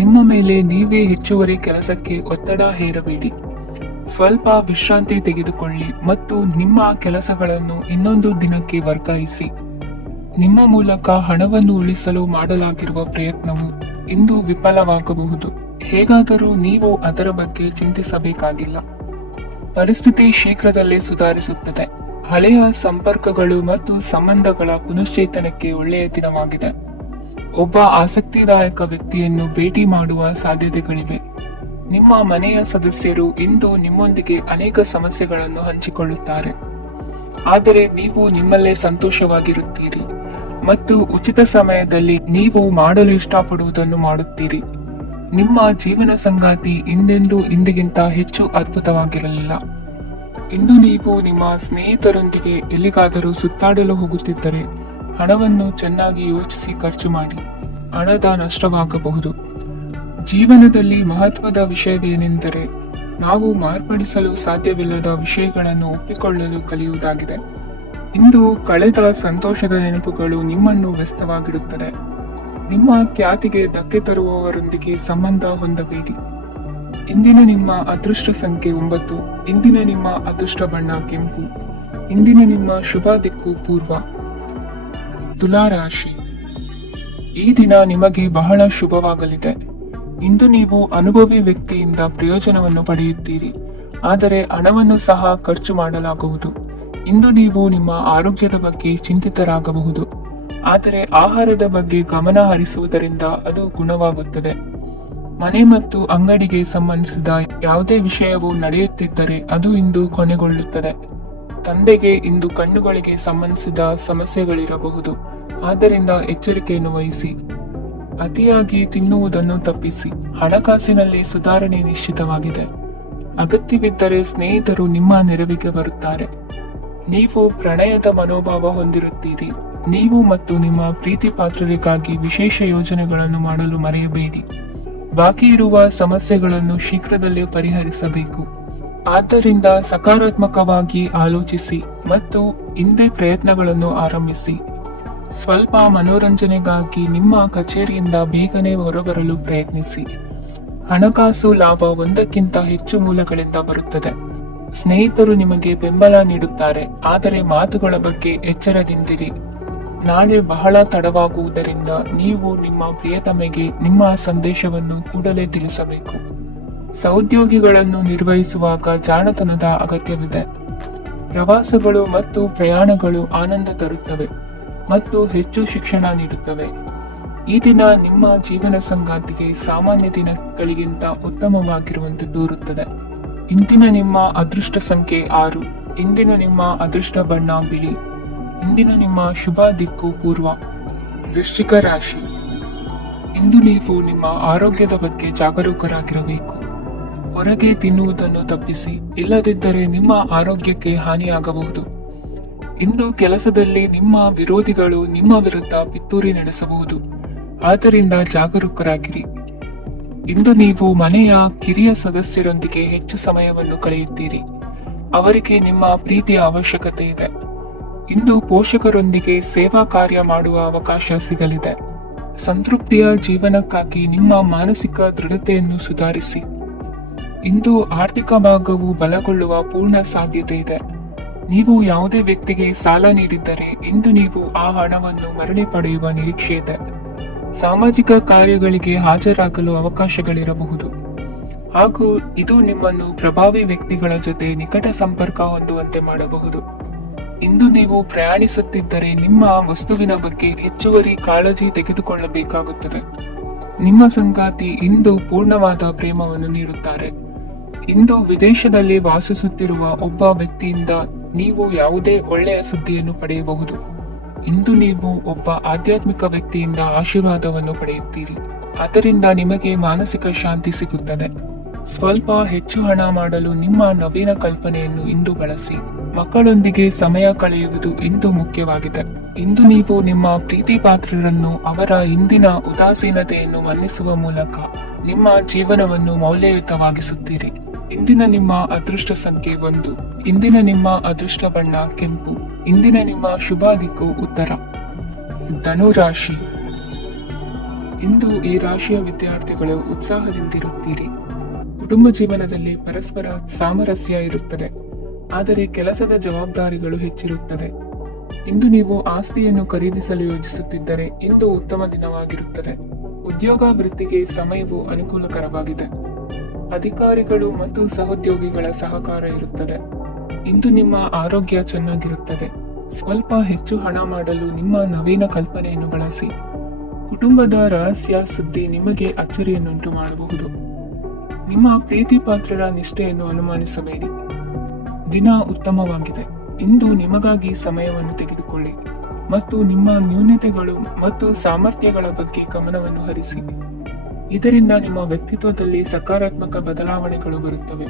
ನಿಮ್ಮ ಮೇಲೆ ನೀವೇ ಹೆಚ್ಚುವರಿ ಕೆಲಸಕ್ಕೆ ಒತ್ತಡ ಹೇರಬೇಡಿ. ಸ್ವಲ್ಪ ವಿಶ್ರಾಂತಿ ತೆಗೆದುಕೊಳ್ಳಿ ಮತ್ತು ನಿಮ್ಮ ಕೆಲಸಗಳನ್ನು ಇನ್ನೊಂದು ದಿನಕ್ಕೆ ವರ್ಗಾಯಿಸಿ. ನಿಮ್ಮ ಮೂಲಕ ಹಣವನ್ನು ಉಳಿಸಲು ಮಾಡಲಾಗಿರುವ ಪ್ರಯತ್ನವು ಇಂದು ವಿಫಲವಾಗಬಹುದು. ಹೇಗಾದರೂ ನೀವು ಅದರ ಬಗ್ಗೆ ಚಿಂತಿಸಬೇಕಾಗಿಲ್ಲ. ಪರಿಸ್ಥಿತಿ ಶೀಘ್ರದಲ್ಲೇ ಸುಧಾರಿಸುತ್ತದೆ. ಹಳೆಯ ಸಂಪರ್ಕಗಳು ಮತ್ತು ಸಂಬಂಧಗಳ ಪುನಶ್ಚೇತನಕ್ಕೆ ಒಳ್ಳೆಯ ದಿನವಾಗಿದೆ. ಒಬ್ಬ ಆಸಕ್ತಿದಾಯಕ ವ್ಯಕ್ತಿಯನ್ನು ಭೇಟಿ ಮಾಡುವ ಸಾಧ್ಯತೆಗಳಿವೆ. ನಿಮ್ಮ ಮನೆಯ ಸದಸ್ಯರು ಇಂದು ನಿಮ್ಮೊಂದಿಗೆ ಅನೇಕ ಸಮಸ್ಯೆಗಳನ್ನು ಹಂಚಿಕೊಳ್ಳುತ್ತಾರೆ, ಆದರೆ ನೀವು ನಿಮ್ಮಲ್ಲೇ ಸಂತೋಷವಾಗಿರುತ್ತೀರಿ ಮತ್ತು ಉಚಿತ ಸಮಯದಲ್ಲಿ ನೀವು ಮಾಡಲು ಇಷ್ಟಪಡುವುದನ್ನು ಮಾಡುತ್ತೀರಿ. ನಿಮ್ಮ ಜೀವನ ಸಂಗಾತಿ ಇಂದೆಂದೂ ಇಂದಿಗಿಂತ ಹೆಚ್ಚು ಅದ್ಭುತವಾಗಿರಲಿಲ್ಲ. ಇಂದು ನೀವು ನಿಮ್ಮ ಸ್ನೇಹಿತರೊಂದಿಗೆ ಎಲ್ಲಿಗಾದರೂ ಸುತ್ತಾಡಲು ಹೋಗುತ್ತಿದ್ದರೆ ಹಣವನ್ನು ಚೆನ್ನಾಗಿ ಯೋಚಿಸಿ ಖರ್ಚು ಮಾಡಿ. ಹಣದ ನಷ್ಟವಾಗಬಹುದು. ಜೀವನದಲ್ಲಿ ಮಹತ್ವದ ವಿಷಯವೇನೆಂದರೆ ನಾವು ಮಾರ್ಪಡಿಸಲು ಸಾಧ್ಯವಿಲ್ಲದ ವಿಷಯಗಳನ್ನು ಒಪ್ಪಿಕೊಳ್ಳಲು ಕಲಿಯುವುದಾಗಿದೆ. ಇಂದು ಕಳೆದ ಸಂತೋಷದ ನೆನಪುಗಳು ನಿಮ್ಮನ್ನು ವ್ಯಸ್ತವಾಗಿಡುತ್ತದೆ. ನಿಮ್ಮ ಖ್ಯಾತಿಗೆ ಧಕ್ಕೆ ತರುವವರೊಂದಿಗೆ ಸಂಬಂಧ ಹೊಂದಬೇಡಿ. ಇಂದಿನ ನಿಮ್ಮ ಅದೃಷ್ಟ ಸಂಖ್ಯೆ 9. ಇಂದಿನ ನಿಮ್ಮ ಅದೃಷ್ಟ ಬಣ್ಣ ಕೆಂಪು. ಇಂದಿನ ನಿಮ್ಮ ಶುಭ ದಿಕ್ಕು ಪೂರ್ವ. ತುಲಾ ರಾಶಿ. ಈ ದಿನ ನಿಮಗೆ ಬಹಳ ಶುಭವಾಗಲಿದೆ. ಇಂದು ನೀವು ಅನುಭವಿ ವ್ಯಕ್ತಿಯಿಂದ ಪ್ರಯೋಜನವನ್ನು ಪಡೆಯುತ್ತೀರಿ, ಆದರೆ ಹಣವನ್ನು ಸಹ ಖರ್ಚು ಮಾಡಲಾಗುವುದು. ಇಂದು ನೀವು ನಿಮ್ಮ ಆರೋಗ್ಯದ ಬಗ್ಗೆ ಚಿಂತಿತರಾಗಬಹುದು, ಆದರೆ ಆಹಾರದ ಬಗ್ಗೆ ಗಮನ ಹರಿಸುವುದರಿಂದ ಅದು ಗುಣವಾಗುತ್ತದೆ. ಮನೆ ಮತ್ತು ಅಂಗಡಿಗೆ ಸಂಬಂಧಿಸಿದ ಯಾವುದೇ ವಿಷಯವು ನಡೆಯುತ್ತಿದ್ದರೆ ಅದು ಇಂದು ಕೊನೆಗೊಳ್ಳುತ್ತದೆ. ತಂದೆಗೆ ಇಂದು ಕಣ್ಣುಗಳಿಗೆ ಸಂಬಂಧಿಸಿದ ಸಮಸ್ಯೆಗಳಿರಬಹುದು, ಆದ್ದರಿಂದ ಎಚ್ಚರಿಕೆಯನ್ನು ವಹಿಸಿ. ಅತಿಯಾಗಿ ತಿನ್ನುವುದನ್ನು ತಪ್ಪಿಸಿ. ಹಣಕಾಸಿನಲ್ಲಿ ಸುಧಾರಣೆ ನಿಶ್ಚಿತವಾಗಿದೆ. ಅಗತ್ಯವಿದ್ದರೆ ಸ್ನೇಹಿತರು ನಿಮ್ಮ ನೆರವಿಗೆ ಬರುತ್ತಾರೆ. ನೀವು ಪ್ರಣಯದ ಮನೋಭಾವ ಹೊಂದಿರುತ್ತೀರಿ. ನೀವು ಮತ್ತು ನಿಮ್ಮ ಪ್ರೀತಿ ಪಾತ್ರರಿಗಾಗಿ ವಿಶೇಷ ಯೋಜನೆಗಳನ್ನು ಮಾಡಲು ಮರೆಯಬೇಡಿ. ಬಾಕಿ ಇರುವ ಸಮಸ್ಯೆಗಳನ್ನು ಶೀಘ್ರದಲ್ಲೇ ಪರಿಹರಿಸಬೇಕು. ಆದ್ದರಿಂದ ಸಕಾರಾತ್ಮಕವಾಗಿ ಆಲೋಚಿಸಿ ಮತ್ತು ಇಂದೇ ಪ್ರಯತ್ನಗಳನ್ನು ಆರಂಭಿಸಿ. ಸ್ವಲ್ಪ ಮನೋರಂಜನೆಗಾಗಿ ನಿಮ್ಮ ಕಚೇರಿಯಿಂದ ಬೇಗನೆ ಹೊರಬರಲು ಪ್ರಯತ್ನಿಸಿ. ಹಣಕಾಸು ಲಾಭ ಒಂದಕ್ಕಿಂತ ಹೆಚ್ಚು ಮೂಲಗಳಿಂದ ಬರುತ್ತದೆ. ಸ್ನೇಹಿತರು ನಿಮಗೆ ಬೆಂಬಲ ನೀಡುತ್ತಾರೆ, ಆದರೆ ಮಾತುಗಳ ಬಗ್ಗೆ ಎಚ್ಚರದಿಂದಿರಿ. ನಾಳೆ ಬಹಳ ತಡವಾಗುವುದರಿಂದ ನೀವು ನಿಮ್ಮ ಪ್ರಿಯತಮೆಗೆ ನಿಮ್ಮ ಸಂದೇಶವನ್ನು ಕೂಡಲೇ ತಿಳಿಸಬೇಕು. ಸಹೋದ್ಯೋಗಿಗಳನ್ನು ನಿರ್ವಹಿಸುವಾಗ ಜಾಣತನದ ಅಗತ್ಯವಿದೆ. ಪ್ರವಾಸಗಳು ಮತ್ತು ಪ್ರಯಾಣಗಳು ಆನಂದ ತರುತ್ತವೆ ಮತ್ತು ಹೆಚ್ಚು ಶಿಕ್ಷಣ ನೀಡುತ್ತವೆ. ಈ ದಿನ ನಿಮ್ಮ ಜೀವನ ಸಂಗಾತಿಗೆ ಸಾಮಾನ್ಯ ದಿನಗಳಿಗಿಂತ ಉತ್ತಮವಾಗಿರುವಂತೆ ತೋರುತ್ತದೆ. ಇಂದಿನ ನಿಮ್ಮ ಅದೃಷ್ಟ ಸಂಖ್ಯೆ 6. ಇಂದಿನ ನಿಮ್ಮ ಅದೃಷ್ಟ ಬಣ್ಣ ಬಿಳಿ. ಇಂದಿನ ನಿಮ್ಮ ಶುಭ ದಿಕ್ಕು ಪೂರ್ವ. ವೃಶ್ಚಿಕ ರಾಶಿ. ಇಂದು ನೀವು ನಿಮ್ಮ ಆರೋಗ್ಯದ ಬಗ್ಗೆ ಜಾಗರೂಕರಾಗಿರಬೇಕು. ಹೊರಗೆ ತಿನ್ನುವುದನ್ನು ತಪ್ಪಿಸಿ, ಇಲ್ಲದಿದ್ದರೆ ನಿಮ್ಮ ಆರೋಗ್ಯಕ್ಕೆ ಹಾನಿಯಾಗಬಹುದು. ಇಂದು ಕೆಲಸದಲ್ಲಿ ನಿಮ್ಮ ವಿರೋಧಿಗಳು ನಿಮ್ಮ ವಿರುದ್ಧ ಪಿತೂರಿ ನಡೆಸಬಹುದು, ಆದ್ದರಿಂದ ಜಾಗರೂಕರಾಗಿರಿ. ಇಂದು ನೀವು ಮನೆಯ ಕಿರಿಯ ಸದಸ್ಯರೊಂದಿಗೆ ಹೆಚ್ಚು ಸಮಯವನ್ನು ಕಳೆಯುತ್ತೀರಿ. ಅವರಿಗೆ ನಿಮ್ಮ ಪ್ರೀತಿಯ ಅವಶ್ಯಕತೆ ಇದೆ. ಇಂದು ಪೋಷಕರೊಂದಿಗೆ ಸೇವಾ ಕಾರ್ಯ ಮಾಡುವ ಅವಕಾಶ ಸಿಗಲಿದೆ. ಸಂತೃಪ್ತಿಯ ಜೀವನಕ್ಕಾಗಿ ನಿಮ್ಮ ಮಾನಸಿಕ ದೃಢತೆಯನ್ನು ಸುಧಾರಿಸಿ. ಇಂದು ಆರ್ಥಿಕ ಭಾಗವು ಬಲಗೊಳ್ಳುವ ಪೂರ್ಣ ಸಾಧ್ಯತೆ ಇದೆ. ನೀವು ಯಾವುದೇ ವ್ಯಕ್ತಿಗೆ ಸಾಲ ನೀಡಿದ್ದರೆ ಇಂದು ನೀವು ಆ ಹಣವನ್ನು ಮರಳಿ ಪಡೆಯುವ ನಿರೀಕ್ಷೆ ಇದೆ. ಸಾಮಾಜಿಕ ಕಾರ್ಯಗಳಿಗೆ ಹಾಜರಾಗಲು ಅವಕಾಶಗಳಿರಬಹುದು, ಹಾಗೂ ಇದು ನಿಮ್ಮನ್ನು ಪ್ರಭಾವಿ ವ್ಯಕ್ತಿಗಳ ಜೊತೆ ನಿಕಟ ಸಂಪರ್ಕ ಹೊಂದುವಂತೆ ಮಾಡಬಹುದು. ಇಂದು ನೀವು ಪ್ರಯಾಣಿಸುತ್ತಿದ್ದರೆ ನಿಮ್ಮ ವಸ್ತುವಿನ ಬಗ್ಗೆ ಹೆಚ್ಚುವರಿ ಕಾಳಜಿ ತೆಗೆದುಕೊಳ್ಳಬೇಕಾಗುತ್ತದೆ. ನಿಮ್ಮ ಸಂಗಾತಿ ಇಂದು ಪೂರ್ಣವಾದ ಪ್ರೇಮವನ್ನು ನೀಡುತ್ತಾರೆ. ಇಂದು ವಿದೇಶದಲ್ಲಿ ವಾಸಿಸುತ್ತಿರುವ ಒಬ್ಬ ವ್ಯಕ್ತಿಯಿಂದ ನೀವು ಯಾವುದೇ ಒಳ್ಳೆಯ ಸುದ್ದಿಯನ್ನು ಪಡೆಯಬಹುದು. ಇಂದು ನೀವು ಒಬ್ಬ ಆಧ್ಯಾತ್ಮಿಕ ವ್ಯಕ್ತಿಯಿಂದ ಆಶೀರ್ವಾದವನ್ನು ಪಡೆಯುತ್ತೀರಿ, ಅದರಿಂದ ನಿಮಗೆ ಮಾನಸಿಕ ಶಾಂತಿ ಸಿಗುತ್ತದೆ. ಸ್ವಲ್ಪ ಹೆಚ್ಚು ಹಣ ಮಾಡಲು ನಿಮ್ಮ ನವೀನ ಕಲ್ಪನೆಯನ್ನು ಇಂದು ಬಳಸಿ. ಮಕ್ಕಳೊಂದಿಗೆ ಸಮಯ ಕಳೆಯುವುದು ಇಂದು ಮುಖ್ಯವಾಗಿದೆ. ಇಂದು ನೀವು ನಿಮ್ಮ ಪ್ರೀತಿ ಪಾತ್ರರನ್ನು ಅವರ ಹಿಂದಿನ ಉದಾಸೀನತೆಯನ್ನು ಮನ್ನಿಸುವ ಮೂಲಕ ನಿಮ್ಮ ಜೀವನವನ್ನು ಮೌಲ್ಯಯುತವಾಗಿಸುತ್ತೀರಿ. ಇಂದಿನ ನಿಮ್ಮ ಅದೃಷ್ಟ ಸಂಖ್ಯೆ 1. ಇಂದಿನ ನಿಮ್ಮ ಅದೃಷ್ಟ ಬಣ್ಣ ಕೆಂಪು. ಇಂದಿನ ನಿಮ್ಮ ಶುಭ ದಿಕ್ಕು ಉತ್ತರ. ಧನು ರಾಶಿ. ಇಂದು ಈ ರಾಶಿಯ ವಿದ್ಯಾರ್ಥಿಗಳು ಉತ್ಸಾಹದಿಂದಿರುತ್ತೀರಿ. ಕುಟುಂಬ ಜೀವನದಲ್ಲಿ ಪರಸ್ಪರ ಸಾಮರಸ್ಯ ಇರುತ್ತದೆ, ಆದರೆ ಕೆಲಸದ ಜವಾಬ್ದಾರಿಗಳು ಹೆಚ್ಚಿರುತ್ತದೆ. ಇಂದು ನೀವು ಆಸ್ತಿಯನ್ನು ಖರೀದಿಸಲು ಯೋಜಿಸುತ್ತಿದ್ದರೆ ಇಂದು ಉತ್ತಮ ದಿನವಾಗಿರುತ್ತದೆ. ಉದ್ಯೋಗ ವೃತ್ತಿಗೆ ಸಮಯವು ಅನುಕೂಲಕರವಾಗಿದೆ. ಅಧಿಕಾರಿಗಳು ಮತ್ತು ಸಹೋದ್ಯೋಗಿಗಳ ಸಹಕಾರ ಇರುತ್ತದೆ. ಇಂದು ನಿಮ್ಮ ಆರೋಗ್ಯ ಚೆನ್ನಾಗಿರುತ್ತದೆ. ಸ್ವಲ್ಪ ಹೆಚ್ಚು ಹಣ ಮಾಡಲು ನಿಮ್ಮ ನವೀನ ಕಲ್ಪನೆಯನ್ನು ಬಳಸಿ. ಕುಟುಂಬದ ರಹಸ್ಯ ಸುದ್ದಿ ನಿಮಗೆ ಅಚ್ಚರಿಯನ್ನುಂಟು ಮಾಡಬಹುದು. ನಿಮ್ಮ ಪ್ರೀತಿ ಪಾತ್ರರ ನಿಷ್ಠೆಯನ್ನು ಅನುಮಾನಿಸಬೇಡಿ. ದಿನ ಉತ್ತಮವಾಗಿದೆ. ಇಂದು ನಿಮಗಾಗಿ ಸಮಯವನ್ನು ತೆಗೆದುಕೊಳ್ಳಿ ಮತ್ತು ನಿಮ್ಮ ನ್ಯೂನತೆಗಳು ಮತ್ತು ಸಾಮರ್ಥ್ಯಗಳ ಬಗ್ಗೆ ಗಮನವನ್ನು ಹರಿಸಿ. ಇದರಿಂದ ನಿಮ್ಮ ವ್ಯಕ್ತಿತ್ವದಲ್ಲಿ ಸಕಾರಾತ್ಮಕ ಬದಲಾವಣೆಗಳು ಬರುತ್ತವೆ.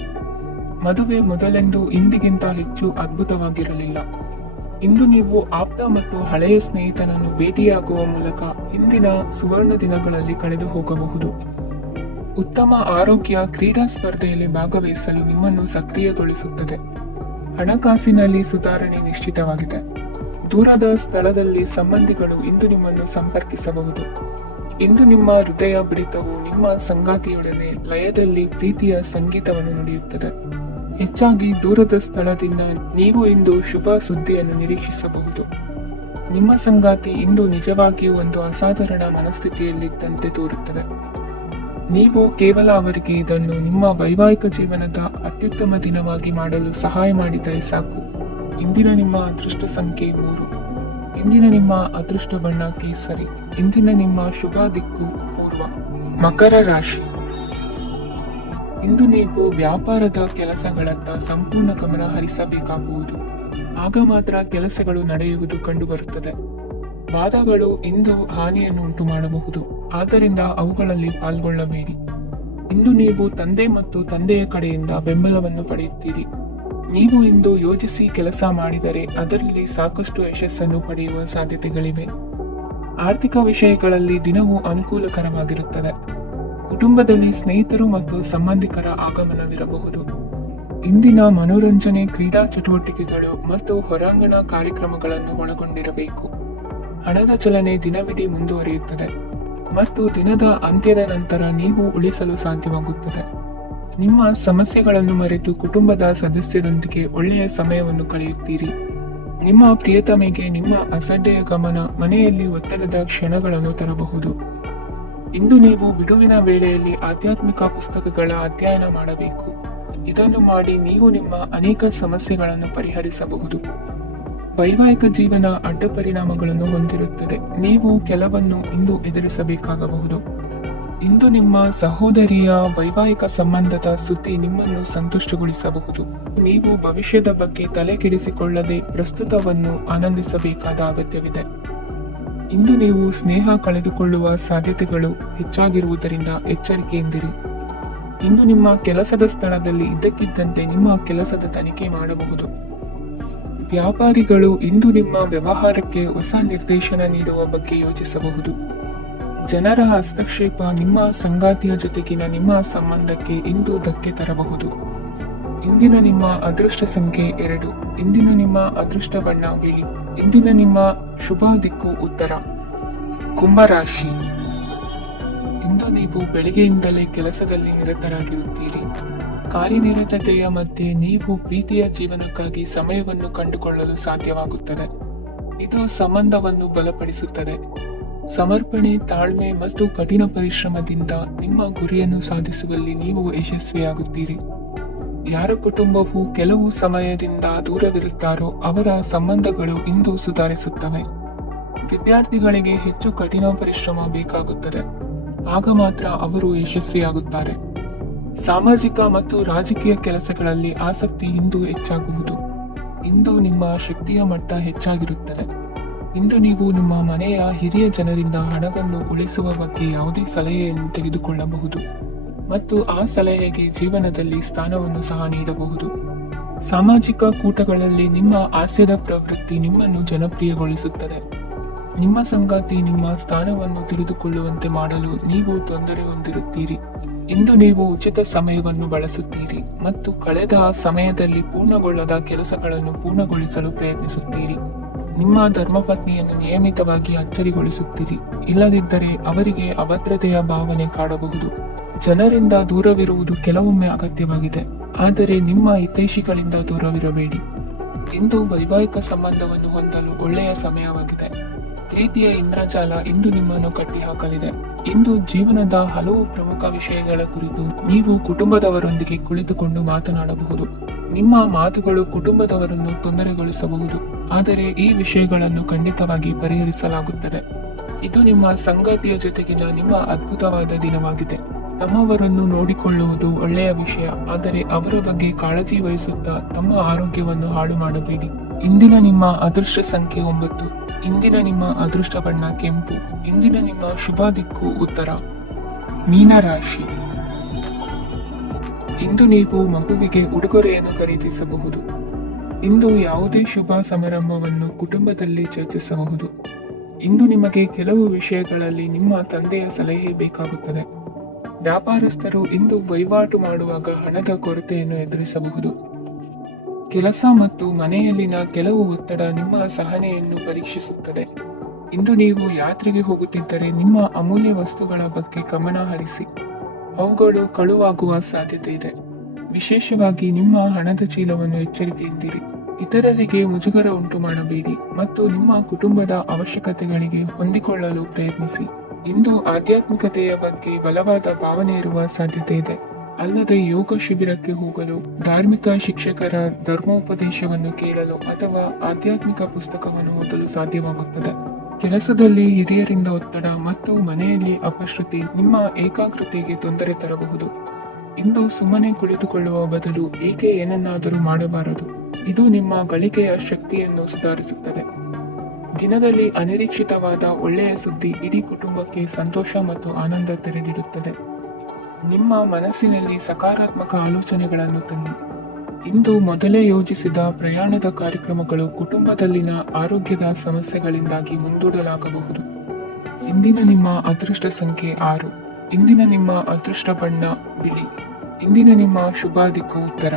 ಮದುವೆ ಮೊದಲೆಂದು ಇಂದಿಗಿಂತ ಹೆಚ್ಚು ಅದ್ಭುತವಾಗಿರಲಿಲ್ಲ. ಇಂದು ನೀವು ಆಪ್ತ ಮತ್ತು ಹಳೆಯ ಸ್ನೇಹಿತನನ್ನು ಭೇಟಿಯಾಗುವ ಮೂಲಕ ಹಿಂದಿನ ಸುವರ್ಣ ದಿನಗಳಲ್ಲಿ ಕಳೆದು ಹೋಗಬಹುದು. ಉತ್ತಮ ಆರೋಗ್ಯ ಕ್ರೀಡಾ ಸ್ಪರ್ಧೆಯಲ್ಲಿ ಭಾಗವಹಿಸಲು ನಿಮ್ಮನ್ನು ಸಕ್ರಿಯಗೊಳಿಸುತ್ತದೆ. ಹಣಕಾಸಿನಲ್ಲಿ ಸುಧಾರಣೆ ನಿಶ್ಚಿತವಾಗಿದೆ. ದೂರದ ಸ್ಥಳದಲ್ಲಿ ಸಂಬಂಧಿಗಳು ಇಂದು ನಿಮ್ಮನ್ನು ಸಂಪರ್ಕಿಸಬಹುದು. ಇಂದು ನಿಮ್ಮ ಹೃದಯ ಬಡಿತವು ನಿಮ್ಮ ಸಂಗಾತಿಯೊಡನೆ ಲಯದಲ್ಲಿ ಪ್ರೀತಿಯ ಸಂಗೀತವನ್ನು ನುಡಿಯುತ್ತದೆ. ಹೆಚ್ಚಾಗಿ ದೂರದ ಸ್ಥಳದಿಂದ ನೀವು ಇಂದು ಶುಭ ಸುದ್ದಿಯನ್ನು ನಿರೀಕ್ಷಿಸಬಹುದು. ನಿಮ್ಮ ಸಂಗಾತಿ ಇಂದು ನಿಜವಾಗಿಯೂ ಒಂದು ಅಸಾಧಾರಣ ಮನಸ್ಥಿತಿಯಲ್ಲಿದ್ದಂತೆ ತೋರುತ್ತದೆ. ನೀವು ಕೇವಲ ಅವರಿಗೆ ಇದನ್ನು ನಿಮ್ಮ ವೈವಾಹಿಕ ಜೀವನದ ಅತ್ಯುತ್ತಮ ದಿನವಾಗಿ ಮಾಡಲು ಸಹಾಯ ಮಾಡಿದರೆ ಸಾಕು. ಇಂದಿನ ನಿಮ್ಮ ಅದೃಷ್ಟ ಸಂಖ್ಯೆ 3. ಇಂದಿನ ನಿಮ್ಮ ಅದೃಷ್ಟ ಬಣ್ಣ ಕೇಸರಿ. ಇಂದಿನ ನಿಮ್ಮ ಶುಭ ದಿಕ್ಕು ಪೂರ್ವ. ಮಕರ ರಾಶಿ. ಇಂದು ನೀವು ವ್ಯಾಪಾರದ ಕೆಲಸಗಳತ್ತ ಸಂಪೂರ್ಣ ಗಮನ ಹರಿಸಬೇಕಾಗುವುದು. ಆಗ ಮಾತ್ರ ಕೆಲಸಗಳು ನಡೆಯುವುದು ಕಂಡುಬರುತ್ತದೆ. ವಾದಗಳು ಇಂದು ಹಾನಿಯನ್ನು ಉಂಟು ಮಾಡಬಹುದು, ಆದ್ದರಿಂದ ಅವುಗಳಲ್ಲಿ ಪಾಲ್ಗೊಳ್ಳಬೇಡಿ. ಇಂದು ನೀವು ತಂದೆ ಮತ್ತು ತಂದೆಯ ಕಡೆಯಿಂದ ಬೆಂಬಲವನ್ನು ಪಡೆಯುತ್ತೀರಿ. ನೀವು ಇಂದು ಯೋಜಿಸಿ ಕೆಲಸ ಮಾಡಿದರೆ ಅದರಲ್ಲಿ ಸಾಕಷ್ಟು ಯಶಸ್ಸನ್ನು ಪಡೆಯುವ ಸಾಧ್ಯತೆಗಳಿವೆ. ಆರ್ಥಿಕ ವಿಷಯಗಳಲ್ಲಿ ದಿನವೂ ಅನುಕೂಲಕರವಾಗಿರುತ್ತದೆ. ಕುಟುಂಬದಲ್ಲಿ ಸ್ನೇಹಿತರು ಮತ್ತು ಸಂಬಂಧಿಕರ ಆಗಮನವಿರಬಹುದು. ಇಂದಿನ ಮನೋರಂಜನೆ ಕ್ರೀಡಾ ಚಟುವಟಿಕೆಗಳು ಮತ್ತು ಹೊರಾಂಗಣ ಕಾರ್ಯಕ್ರಮಗಳನ್ನು ಒಳಗೊಂಡಿರಬೇಕು. ಹಣದ ಚಲನೆ ದಿನವಿಡೀ ಮುಂದುವರಿಯುತ್ತದೆ ಮತ್ತು ದಿನದ ಅಂತ್ಯದ ನಂತರ ನೀವು ಉಳಿಸಲು ಸಾಧ್ಯವಾಗುತ್ತದೆ. ನಿಮ್ಮ ಸಮಸ್ಯೆಗಳನ್ನು ಮರೆತು ಕುಟುಂಬದ ಸದಸ್ಯರೊಂದಿಗೆ ಒಳ್ಳೆಯ ಸಮಯವನ್ನು ಕಳೆಯುತ್ತೀರಿ. ನಿಮ್ಮ ಪ್ರಿಯತಮೆಗೆ ನಿಮ್ಮ ಅಸಡ್ಡೆಯ ಗಮನ ಮನೆಯಲ್ಲಿ ಒತ್ತಡದ ಕ್ಷಣಗಳನ್ನು ತರಬಹುದು. ಇಂದು ನೀವು ಬಿಡುವಿನ ವೇಳೆಯಲ್ಲಿ ಆಧ್ಯಾತ್ಮಿಕ ಪುಸ್ತಕಗಳ ಅಧ್ಯಯನ ಮಾಡಬೇಕು. ಇದನ್ನು ಮಾಡಿ ನೀವು ನಿಮ್ಮ ಅನೇಕ ಸಮಸ್ಯೆಗಳನ್ನು ಪರಿಹರಿಸಬಹುದು. ವೈವಾಹಿಕ ಜೀವನ ಅಡ್ಡ ಪರಿಣಾಮಗಳನ್ನು ಹೊಂದಿರುತ್ತದೆ. ನೀವು ಕೆಲವನ್ನು ಇಂದು ಎದುರಿಸಬೇಕಾಗಬಹುದು. ಇಂದು ನಿಮ್ಮ ಸಹೋದರಿಯ ವೈವಾಹಿಕ ಸಂಬಂಧದ ಸುದ್ದಿ ನಿಮ್ಮನ್ನು ಸಂತುಷ್ಟಗೊಳಿಸಬಹುದು. ನೀವು ಭವಿಷ್ಯದ ಬಗ್ಗೆ ತಲೆ ಕೆಡಿಸಿಕೊಳ್ಳದೆ ಪ್ರಸ್ತುತವನ್ನು ಆನಂದಿಸಬೇಕಾದ ಅಗತ್ಯವಿದೆ. ಇಂದು ನೀವು ಸ್ನೇಹ ಕಳೆದುಕೊಳ್ಳುವ ಸಾಧ್ಯತೆಗಳು ಹೆಚ್ಚಾಗಿರುವುದರಿಂದ ಎಚ್ಚರಿಕೆಯಿಂದಿರಿ. ಇಂದು ನಿಮ್ಮ ಕೆಲಸದ ಸ್ಥಳದಲ್ಲಿ ಇದ್ದಕ್ಕಿದ್ದಂತೆ ನಿಮ್ಮ ಕೆಲಸದ ತನಿಖೆ ಮಾಡಬಹುದು. ವ್ಯಾಪಾರಿಗಳು ಇಂದು ನಿಮ್ಮ ವ್ಯವಹಾರಕ್ಕೆ ಹೊಸ ನಿರ್ದೇಶನ ನೀಡುವ ಬಗ್ಗೆ ಯೋಚಿಸಬಹುದು. ಜನರ ಹಸ್ತಕ್ಷೇಪ ನಿಮ್ಮ ಸಂಗಾತಿಯ ಜೊತೆಗಿನ ನಿಮ್ಮ ಸಂಬಂಧಕ್ಕೆ ಇಂದು ಧಕ್ಕೆ ತರಬಹುದು. ಇಂದಿನ ನಿಮ್ಮ ಅದೃಷ್ಟ ಸಂಖ್ಯೆ 2. ಇಂದಿನ ನಿಮ್ಮ ಅದೃಷ್ಟ ಬಣ್ಣ ಬಿಳಿ. ಇಂದಿನ ನಿಮ್ಮ ಶುಭ ದಿಕ್ಕು ಉತ್ತರ. ಕುಂಭರಾಶಿ. ಇಂದು ನೀವು ಬೆಳಿಗ್ಗೆಯಿಂದಲೇ ಕೆಲಸದಲ್ಲಿ ನಿರತರಾಗಿರುತ್ತೀರಿ. ಕಾರ್ಯನಿರತತೆಯ ಮಧ್ಯೆ ನೀವು ಪ್ರೀತಿಯ ಜೀವನಕ್ಕಾಗಿ ಸಮಯವನ್ನು ಕಂಡುಕೊಳ್ಳಲು ಸಾಧ್ಯವಾಗುತ್ತದೆ. ಇದು ಸಂಬಂಧವನ್ನು ಬಲಪಡಿಸುತ್ತದೆ. ಸಮರ್ಪಣೆ, ತಾಳ್ಮೆ ಮತ್ತು ಕಠಿಣ ಪರಿಶ್ರಮದಿಂದ ನಿಮ್ಮ ಗುರಿಯನ್ನು ಸಾಧಿಸುವಲ್ಲಿ ನೀವು ಯಶಸ್ವಿಯಾಗುತ್ತೀರಿ. ಯಾರ ಕುಟುಂಬವು ಕೆಲವು ಸಮಯದಿಂದ ದೂರವಿರುತ್ತಾರೋ ಅವರ ಸಂಬಂಧಗಳು ಇಂದು ಸುಧಾರಿಸುತ್ತವೆ. ವಿದ್ಯಾರ್ಥಿಗಳಿಗೆ ಹೆಚ್ಚು ಕಠಿಣ ಪರಿಶ್ರಮ ಬೇಕಾಗುತ್ತದೆ, ಆಗ ಮಾತ್ರ ಅವರು ಯಶಸ್ವಿಯಾಗುತ್ತಾರೆ. ಸಾಮಾಜಿಕ ಮತ್ತು ರಾಜಕೀಯ ಕೆಲಸಗಳಲ್ಲಿ ಆಸಕ್ತಿ ಇಂದು ಹೆಚ್ಚಾಗುವುದು. ಇಂದು ನಿಮ್ಮ ಶಕ್ತಿಯ ಮಟ್ಟ ಹೆಚ್ಚಾಗಿರುತ್ತದೆ. ಇಂದು ನೀವು ನಿಮ್ಮ ಮನೆಯ ಹಿರಿಯ ಜನರಿಂದ ಹಣವನ್ನು ಉಳಿಸುವ ಬಗ್ಗೆ ಯಾವುದೇ ಸಲಹೆಯನ್ನು ತೆಗೆದುಕೊಳ್ಳಬಹುದು ಮತ್ತು ಆ ಸಲಹೆಗೆ ಜೀವನದಲ್ಲಿ ಸ್ಥಾನವನ್ನು ಸಹ ನೀಡಬಹುದು. ಸಾಮಾಜಿಕ ಕೂಟಗಳಲ್ಲಿ ನಿಮ್ಮ ಹಾಸ್ಯದ ಪ್ರವೃತ್ತಿ ನಿಮ್ಮನ್ನು ಜನಪ್ರಿಯಗೊಳಿಸುತ್ತದೆ. ನಿಮ್ಮ ಸಂಗಾತಿ ನಿಮ್ಮ ಸ್ಥಾನವನ್ನು ತಿಳಿದುಕೊಳ್ಳುವಂತೆ ಮಾಡಲು ನೀವು ತೊಂದರೆ ಹೊಂದಿರುತ್ತೀರಿ. ಇಂದು ನೀವು ಉಚಿತ ಸಮಯವನ್ನು ಬಳಸುತ್ತೀರಿ ಮತ್ತು ಕಳೆದ ಸಮಯದಲ್ಲಿ ಪೂರ್ಣಗೊಳ್ಳದ ಕೆಲಸಗಳನ್ನು ಪೂರ್ಣಗೊಳಿಸಲು ಪ್ರಯತ್ನಿಸುತ್ತೀರಿ. ನಿಮ್ಮ ಧರ್ಮಪತ್ನಿಯನ್ನು ನಿಯಮಿತವಾಗಿ ಅಚ್ಚರಿಗೊಳಿಸುತ್ತೀರಿ, ಇಲ್ಲದಿದ್ದರೆ ಅವರಿಗೆ ಅಭದ್ರತೆಯ ಭಾವನೆ ಕಾಡಬಹುದು. ಜನರಿಂದ ದೂರವಿರುವುದು ಕೆಲವೊಮ್ಮೆ ಅಗತ್ಯವಾಗಿದೆ, ಆದರೆ ನಿಮ್ಮ ಹಿತೈಷಿಗಳಿಂದ ದೂರವಿರಬೇಡಿ. ಇಂದು ವೈವಾಹಿಕ ಸಂಬಂಧವನ್ನು ಹೊಂದಲು ಒಳ್ಳೆಯ ಸಮಯವಾಗಿದೆ. ಪ್ರೀತಿಯ ಇಂದ್ರಜಾಲ ಇಂದು ನಿಮ್ಮನ್ನು ಕಟ್ಟಿಹಾಕಲಿದೆ. ಇಂದು ಜೀವನದ ಹಲವು ಪ್ರಮುಖ ವಿಷಯಗಳ ಕುರಿತು ನೀವು ಕುಟುಂಬದವರೊಂದಿಗೆ ಕುಳಿತುಕೊಂಡು ಮಾತನಾಡಬಹುದು. ನಿಮ್ಮ ಮಾತುಗಳು ಕುಟುಂಬದವರನ್ನು ತೊಂದರೆಗೊಳಿಸಬಹುದು, ಆದರೆ ಈ ವಿಷಯಗಳನ್ನು ಖಂಡಿತವಾಗಿ ಪರಿಹರಿಸಲಾಗುತ್ತದೆ. ಇದು ನಿಮ್ಮ ಸಂಗಾತಿಯ ಜೊತೆಗಿನ ನಿಮ್ಮ ಅದ್ಭುತವಾದ ದಿನವಾಗಿದೆ. ತಮ್ಮವರನ್ನು ನೋಡಿಕೊಳ್ಳುವುದು ಒಳ್ಳೆಯ ವಿಷಯ, ಆದರೆ ಅವರ ಬಗ್ಗೆ ಕಾಳಜಿ ವಹಿಸುತ್ತಾ ತಮ್ಮ ಆರೋಗ್ಯವನ್ನು ಹಾಳು ಮಾಡಬೇಡಿ. ಇಂದಿನ ನಿಮ್ಮ ಅದೃಷ್ಟ ಸಂಖ್ಯೆ 9. ಇಂದಿನ ನಿಮ್ಮ ಅದೃಷ್ಟ ಬಣ್ಣ ಕೆಂಪು. ಇಂದಿನ ನಿಮ್ಮ ಶುಭ ದಿಕ್ಕು ಉತ್ತರ. ಮೀನರಾಶಿ. ಇಂದು ನೀವು ಮಗುವಿಗೆ ಉಡುಗೊರೆಯನ್ನು ಖರೀದಿಸಬಹುದು. ಇಂದು ಯಾವುದೇ ಶುಭ ಸಮಾರಂಭವನ್ನು ಕುಟುಂಬದಲ್ಲಿ ಚರ್ಚಿಸಬಹುದು. ಇಂದು ನಿಮಗೆ ಕೆಲವು ವಿಷಯಗಳಲ್ಲಿ ನಿಮ್ಮ ತಂದೆಯ ಸಲಹೆ ಬೇಕಾಗುತ್ತದೆ. ವ್ಯಾಪಾರಸ್ಥರು ಇಂದು ವಹಿವಾಟು ಮಾಡುವಾಗ ಹಣದ ಕೊರತೆಯನ್ನು ಎದುರಿಸಬಹುದು. ಕೆಲಸ ಮತ್ತು ಮನೆಯಲ್ಲಿನ ಕೆಲವು ಒತ್ತಡ ನಿಮ್ಮ ಸಹನೆಯನ್ನು ಪರೀಕ್ಷಿಸುತ್ತದೆ. ಇಂದು ನೀವು ಯಾತ್ರೆಗೆ ಹೋಗುತ್ತಿದ್ದರೆ ನಿಮ್ಮ ಅಮೂಲ್ಯ ವಸ್ತುಗಳ ಬಗ್ಗೆ ಗಮನ ಹರಿಸಿ. ಅವುಗಳು ಕಳುವಾಗುವ ಸಾಧ್ಯತೆ ಇದೆ. ವಿಶೇಷವಾಗಿ ನಿಮ್ಮ ಹಣದ ಚೀಲವನ್ನು ಎಚ್ಚರಿಕೆಯಿಂದಿರಿ. ಇತರರಿಗೆ ಮುಜುಗರ ಉಂಟು ಮಾಡಬೇಡಿ ಮತ್ತು ನಿಮ್ಮ ಕುಟುಂಬದ ಅವಶ್ಯಕತೆಗಳಿಗೆ ಹೊಂದಿಕೊಳ್ಳಲು ಪ್ರಯತ್ನಿಸಿ. ಇಂದು ಆಧ್ಯಾತ್ಮಿಕತೆಯ ಬಗ್ಗೆ ಬಲವಾದ ಭಾವನೆ ಇರುವ ಸಾಧ್ಯತೆ ಇದೆ. ಅಲ್ಲದೆ ಯೋಗ ಶಿಬಿರಕ್ಕೆ ಹೋಗಲು, ಧಾರ್ಮಿಕ ಶಿಕ್ಷಕರ ಧರ್ಮೋಪದೇಶವನ್ನು ಕೇಳಲು ಅಥವಾ ಆಧ್ಯಾತ್ಮಿಕ ಪುಸ್ತಕವನ್ನು ಓದಲು ಸಾಧ್ಯವಾಗುತ್ತದೆ. ಕೆಲಸದಲ್ಲಿ ಹಿರಿಯರಿಂದ ಒತ್ತಡ ಮತ್ತು ಮನೆಯಲ್ಲಿ ಅಪಶ್ರುತಿ ನಿಮ್ಮ ಏಕಾಗ್ರತೆಗೆ ತೊಂದರೆ ತರಬಹುದು. ಇಂದು ಸುಮ್ಮನೆ ಕುಳಿತುಕೊಳ್ಳುವ ಬದಲು ಏಕೆ ಏನನ್ನಾದರೂ ಮಾಡಬಾರದು. ಇದು ನಿಮ್ಮ ಗಳಿಕೆಯ ಶಕ್ತಿಯನ್ನು ಸುಧಾರಿಸುತ್ತದೆ. ದಿನದಲ್ಲಿ ಅನಿರೀಕ್ಷಿತವಾದ ಒಳ್ಳೆಯ ಸುದ್ದಿ ಇಡೀ ಕುಟುಂಬಕ್ಕೆ ಸಂತೋಷ ಮತ್ತು ಆನಂದ ತೆರೆದಿಡುತ್ತದೆ. ನಿಮ್ಮ ಮನಸ್ಸಿನಲ್ಲಿ ಸಕಾರಾತ್ಮಕ ಆಲೋಚನೆಗಳನ್ನು ತನ್ನಿ. ಇಂದು ಮೊದಲೇ ಯೋಜಿಸಿದ ಪ್ರಯಾಣದ ಕಾರ್ಯಕ್ರಮಗಳು ಕುಟುಂಬದಲ್ಲಿನ ಆರೋಗ್ಯದ ಸಮಸ್ಯೆಗಳಿಂದಾಗಿ ಮುಂದೂಡಲಾಗಬಹುದು. ಇಂದಿನ ನಿಮ್ಮ ಅದೃಷ್ಟ ಸಂಖ್ಯೆ 6. ಇಂದಿನ ನಿಮ್ಮ ಅದೃಷ್ಟ ಬಣ್ಣ ಬಿಳಿ. ಇಂದಿನ ನಿಮ್ಮ ಶುಭ ದಿಕ್ಕು ಉತ್ತರ.